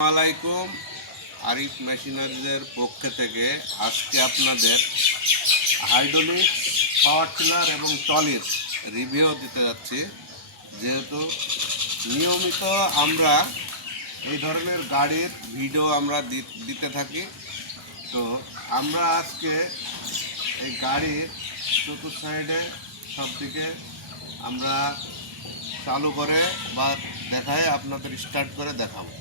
আসসালামাইকুম। আরিফ মেশিনারিজের পক্ষ থেকে আজকে আপনাদের হাইড্রোলিক পাওয়ার টিলার এবং ট্রলির রিভিউ দিতে যাচ্ছি। যেহেতু নিয়মিত আমরা এই ধরনের গাড়ির ভিডিও আমরা দিতে থাকি, তো আমরা আজকে এই গাড়ির চতুর্থ সাইডে সব দিকে আমরা চালু করে বা দেখায় আপনাদের স্টার্ট করে দেখাবো।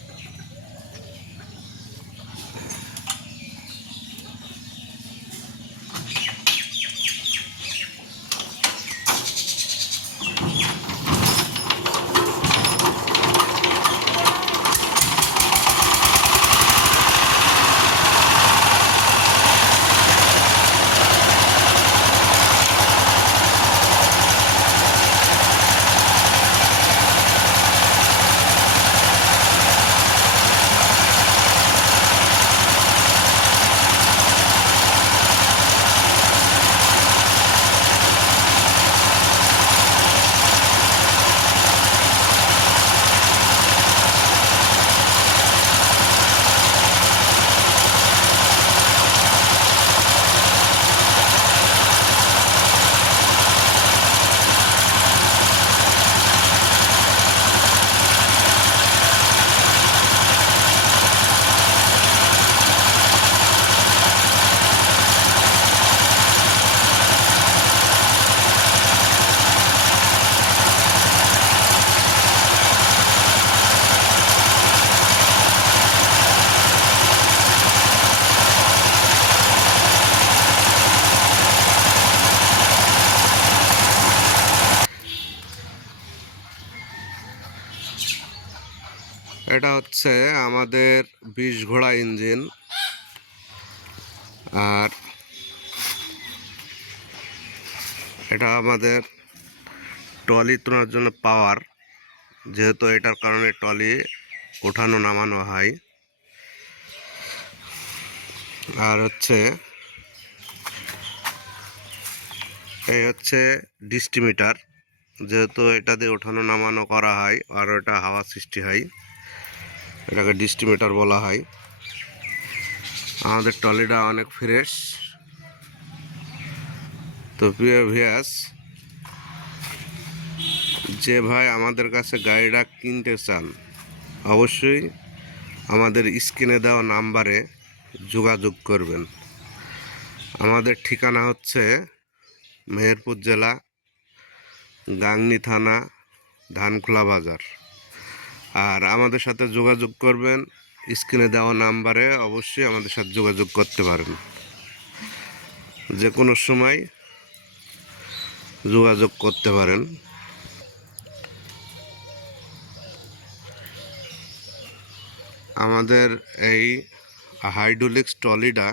এটা হচ্ছে আমাদের 20 ঘোড়া ইঞ্জিন, আর এটা আমাদের ট্রলি তোলার জন্য পাওয়ার, যেহেতু এটার কারণে ট্রলি ওঠানো নামানো হয়। আর হচ্ছে এই হচ্ছে ডিস্ট্রিমিটার, যেহেতু এটা দিয়ে ওঠানো নামানো করা হয় আর এটা হাওয়া সৃষ্টি হয়, এটাকে ডিস্ট্রিমিটার বলা হয়। আমাদের ট্রলিটা অনেক ফ্রেশ। তো প্রিয় ভিউয়ার্স, যে ভাই আমাদের কাছে গাড়িটা কিনতে চান অবশ্যই আমাদের স্ক্রিনে দেওয়া নাম্বারে যোগাযোগ করবেন। আমাদের ঠিকানা হচ্ছে মেহেরপুর জেলা, গাংনী থানা, ধানখোলা বাজার। আর আমাদের সাথে যোগাযোগ করবেন স্ক্রিনে দেওয়া নাম্বারে, অবশ্যই আমাদের সাথে যোগাযোগ করতে পারেন। যে কোনো সময় যোগাযোগ করতে পারেন। আমাদের এই হাইড্রোলিক্স ট্রলিটা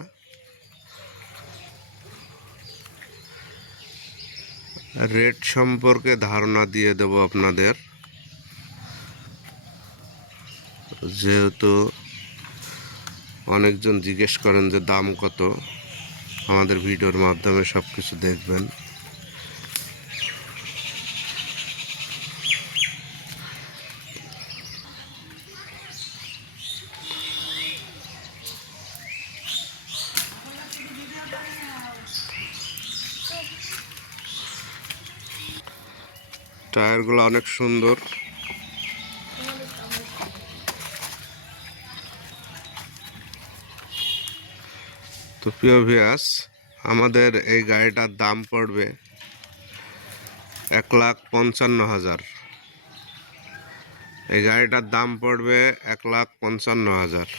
রেট সম্পর্কে ধারণা দিয়ে দেব আপনাদের, যেহেতু অনেকজন জিজ্ঞেস করেন যে দাম কত। আমাদের ভিডিওর মাধ্যমে সব কিছু দেখবেন। টায়ারগুলো অনেক সুন্দর। তো প্রিয় ভিউয়ার্স, আমাদের এই গাড়িটার দাম পড়বে 1,55,000। এই গাড়িটার দাম পড়বে 1,55,000।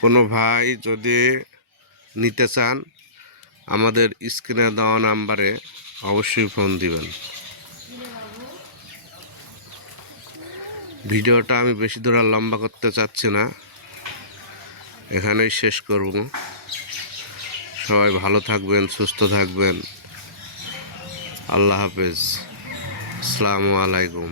কোনো ভাই যদি নিতে চান আমাদের স্ক্রিনে দেওয়া নাম্বারে অবশ্যই ফোন দিবেন। ভিডিওটা আমি বেশি দূর আর লম্বা করতে চাচ্ছি না, এখানেই শেষ করব। সবাই ভালো থাকবেন, সুস্থ থাকবেন। আল্লাহ হাফেজ। আসসালামু আলাইকুম।